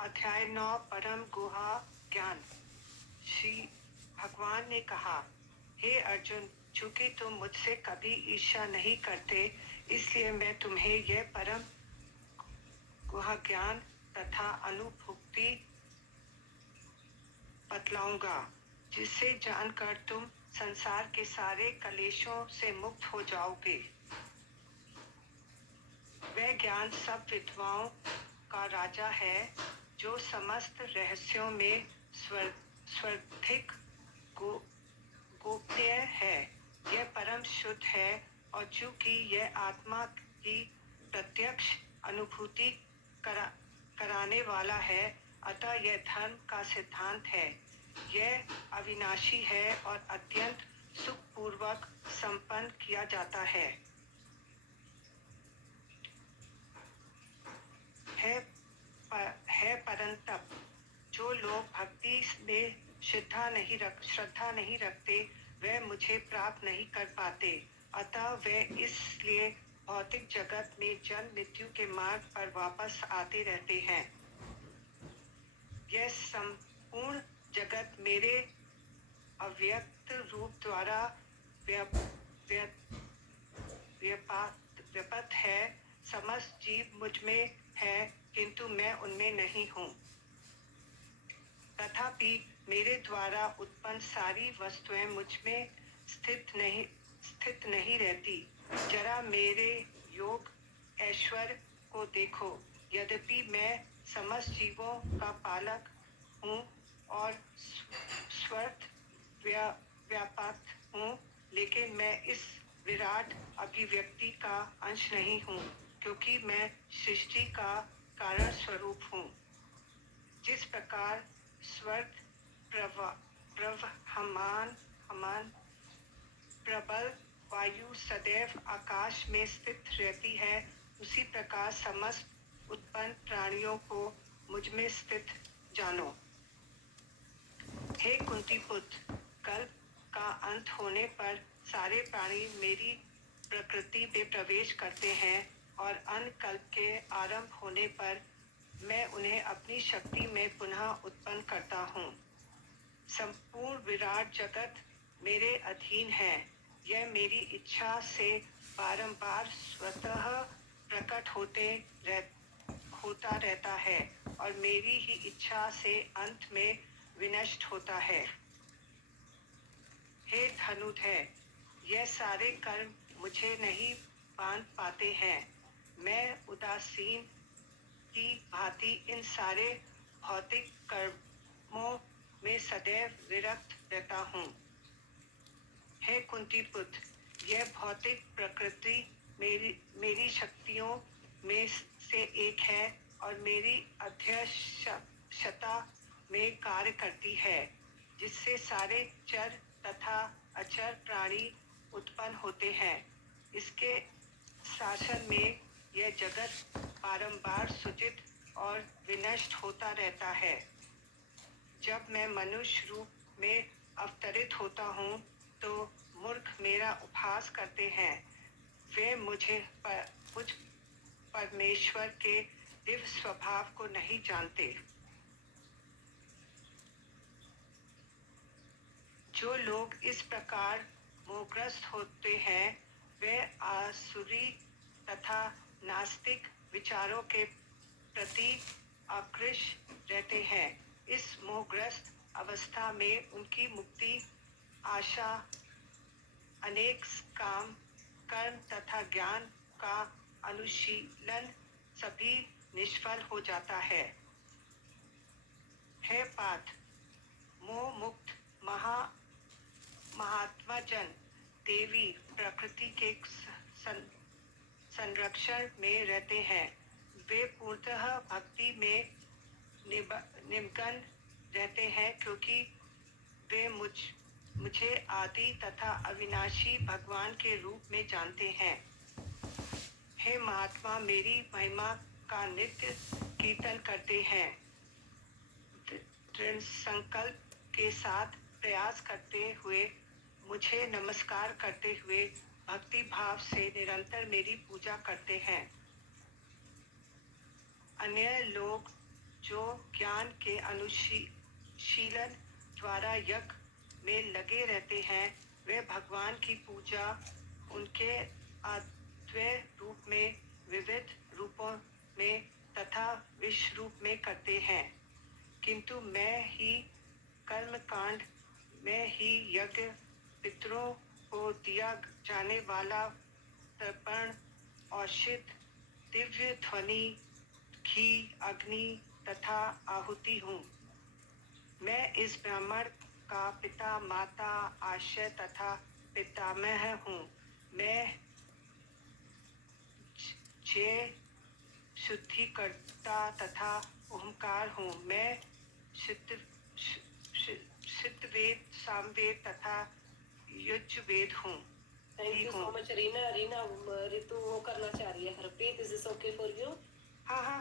अध्याय 9 परम गुहा ज्ञान। श्री भगवान ने कहा, हे अर्जुन, चूंकि तुम मुझसे कभी ईर्ष्या नहीं करते, इसलिए मैं तुम्हें यह परम गुहा ज्ञान तथा अनुभूति बतलाऊंगा, जिससे जानकर तुम संसार के सारे कलेशों से मुक्त हो जाओगे। वह ज्ञान सब विद्वाओं का राजा है, जो समस्त रहस्यों में सर्वाधिक गोप्य है। यह परम शुद्ध है, और चूंकि यह आत्मा की प्रत्यक्ष अनुभूति कराने वाला है, अतः यह धर्म का सिद्धांत है। यह अविनाशी है और अत्यंत सुखपूर्वक संपन्न किया जाता है। परंतप जो लोग भक्ति में श्रद्धा नहीं रखते, वे मुझे प्राप्त नहीं कर पाते। अतः वे इसलिए भौतिक जगत में जन्म मृत्यु के मार्ग पर वापस आते रहते हैं। यह संपूर्ण जगत मेरे अव्यक्त रूप द्वारा व्याप्त है। समस्त जीव मुझ में है, किंतु मैं उनमें नहीं हूँ। तथापि मेरे द्वारा उत्पन्न सारी वस्तुएं मुझ में स्थित नहीं रहती। जरा मेरे योग ऐश्वर्य को देखो। यद्यपि मैं समस्त जीवों का पालक हूँ और स्वर्थ व्यापक हूँ, लेकिन मैं इस विराट अभिव्यक्ति का अंश नहीं हूँ, क्योंकि मैं सृष्टि का कारण स्वरूप हूँ। जिस प्रकार स्वर्ग प्रवहमान प्रबल वायु सदैव आकाश में स्थित रहती है, उसी प्रकार समस्त उत्पन्न प्राणियों को मुझ में स्थित जानो। हे कुंती पुत्र, कल्प का अंत होने पर सारे प्राणी मेरी प्रकृति में प्रवेश करते हैं, और अन्य कल्प के आरंभ होने पर मैं उन्हें अपनी शक्ति में पुनः उत्पन्न करता हूँ। संपूर्ण विराट जगत मेरे अधीन है। यह मेरी इच्छा से बारंबार स्वतः प्रकट होता रहता है, और मेरी ही इच्छा से अंत में विनष्ट होता है। हे धनुधर, यह सारे कर्म मुझे नहीं बांध पाते हैं। मैं उदासीन की भांति इन सारे भौतिक कर्मों में सदैव विरक्त रहता हूँ। हे कुंती पुत्र, यह भौतिक प्रकृति मेरी शक्तियों में से एक है, और मेरी अध्यक्षता में कार्य करती है, जिससे सारे चर तथा अचर प्राणी उत्पन्न होते हैं। इसके शासन में यह जगत बारंबार सृजित और विनष्ट होता रहता है। जब मैं मनुष्य रूप में अवतरित होता हूँ, तो मूर्ख मेरा उपहास करते हैं। वे मुझ परमेश्वर के दिव्य स्वभाव को नहीं जानते। जो लोग इस प्रकार मोहग्रस्त होते हैं, वे आसुरी तथा नास्तिक विचारों के प्रति आकृष्ट रहते हैं। इस मोहग्रस्त अवस्था में उनकी मुक्ति आशा अनेक काम, कर्म तथा ज्ञान का अनुशीलन सभी निष्फल हो जाता है। हे पार्थ, मोह मुक्त महात्मा जन देवी प्रकृति के संरक्षण में रहते हैं। वे पूर्णतः भक्ति में निमग्न रहते हैं, क्योंकि वे मुझे आदि तथा अविनाशी भगवान के रूप में जानते हैं। हे महात्मा, मेरी महिमा का नित्य कीर्तन करते हैं। दृढ़ संकल्प के साथ प्रयास करते हुए, मुझे नमस्कार करते हुए भक्ति भाव से निरंतर मेरी पूजा करते हैं। अन्य लोग जो ज्ञान के अनुशीलन द्वारा यज्ञ में लगे रहते हैं, वे भगवान की पूजा उनके अद्वैय रूप में, विविध रूपों में तथा विश्व रूप में करते हैं। किंतु मैं ही कर्मकांड में ही यज्ञ, पितरों को दिया जाने वाला तर्पण, औषध, दिव्य ध्वनि, घी, अग्नि तथा आहुति हूँ। मैं इस ब्राह्मण का पिता, माता, आश्रय तथा पितामह हूँ। मैं जय शुद्धिकर्ता तथा ओंकार हूँ। मैं सिद्धवेद, सामवेद तथा यजुर्वेद हूँ। Thank you so much, Reena. Reena, Ritu वो करना चाह रही है Harpreet, is this okay for you? हाँ हाँ